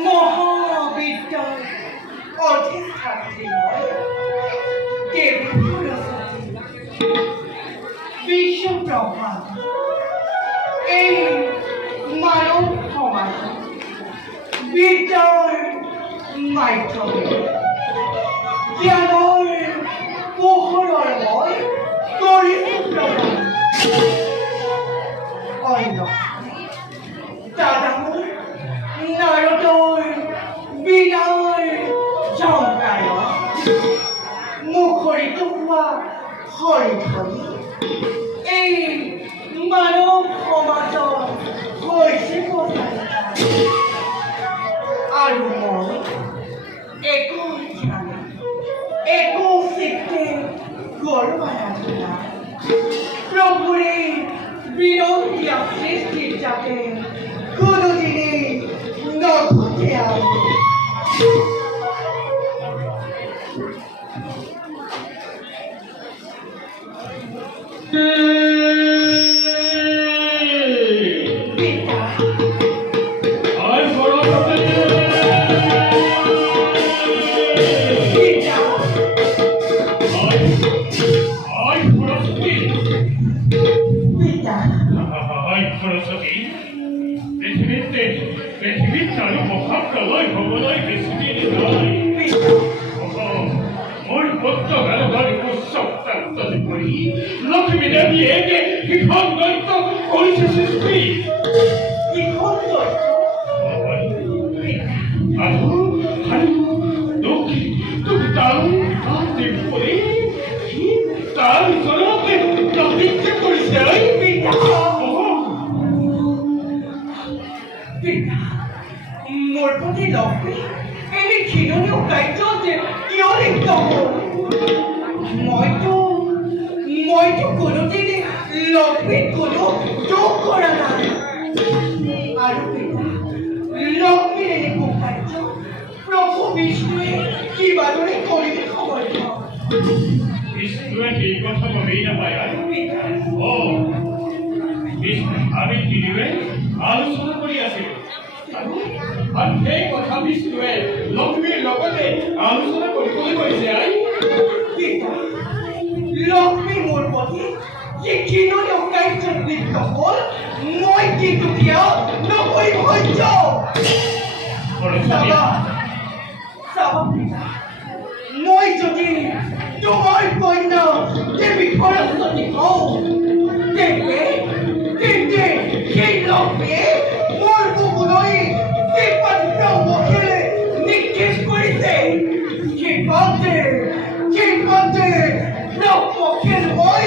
মহাবিদ্যাৰ অধিষ্ঠাত্ৰী দেবী সৰস্বতী বিশ্বব্ৰহ্মা এই মানব সমাজ বিদ্যাৰ মাধ্যমে জ্ঞানৰ পোহৰৰ মই কৰিছো প্ৰদান অন্য দাদামোৰ নাৰদৰ বিনাৰ জংকাৰ মুখৰিত হোৱা হৰি ধৰি এই মানৱ সমাজৰ হৈছে প্ৰচাৰিতা আৰু মই একো জানে একো চিত্তে গৌৰৱান্বিতা প্ৰভুৰে বিনন্দিয়া সৃষ্টিৰ যাতে কোনোদিনে নঘটে আৰু পৃথিবীত চালু মহাপ্ৰলয় হ'বলৈ বেছিদিন নাই মোৰ পুত্ৰ ভাৰতৰ উৎসৱ কৰি লক্ষ্মী দেৱীয়ে যে শিখন দৈত্য কৰিছে সৃষ্টি আৰু তাৰ ওচৰতে নৃত্য কৰিছে মোৰ প্ৰতি লক্ষ্মী এনে ঘৃণনীয় কাৰ্যত কিয় লিপ্ত হ'ল মইতো কোনোদিনে লক্ষ্মীক কোনো দোষ কৰা নাই আৰু লক্ষ্মীৰ এনে কুকাৰ্য প্ৰভু বিষ্ণুৱে কিবাদৰে কৰিলে সমৰ্থ বিষ্ণুৱে সেই কথা গমেই নাপায় আমি তিনিওৱে আলোচনা কৰি আছিলোঁ আৰু সেই কথা বিষ্ণুৱে লক্ষ্মীৰ লগতে আলোচনা কৰিবলৈ কৈছে লক্ষ্মী মোৰ প্ৰতি যি ঘৃণনীয় কাৰ্যত লিপ্ত হ'ল মই কিন্তু কিয় নকৰিম সহ্য মই যদি তোমাৰ কন্যা দেৱী সৰস্বতী হওঁ তেন্তে সেই লক্ষ্মীয়ে মোৰ বুকুলৈ ব্ৰহ্মখেলে নিক্ষেপ কৰিছে সেইপাতে ব্ৰহ্মখেল মই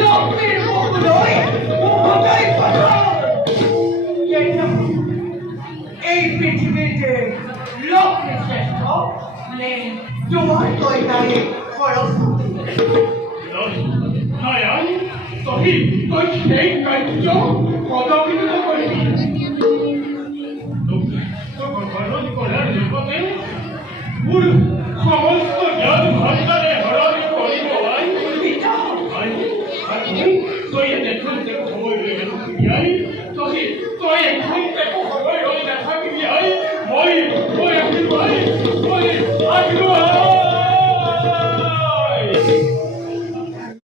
লক্ষ্মীৰ বুকুলৈ উভতাই পঠাম এই পৃথিৱীতে লক্ষ্মী শ্ৰেষ্ঠ নে তোমাৰ কন্যাই সৰস্বতী তই সেই কাৰ্য কদাপিত নকৰিবি সলনি কৰাৰ লগতে মোৰ সমস্ত জ্ঞান ভাণ্ডাৰে সলনি কৰিব তই এখন সময় লৈ নাথাকিবি তই এখন সময় লৈ নাথাকিবি মই আহিলো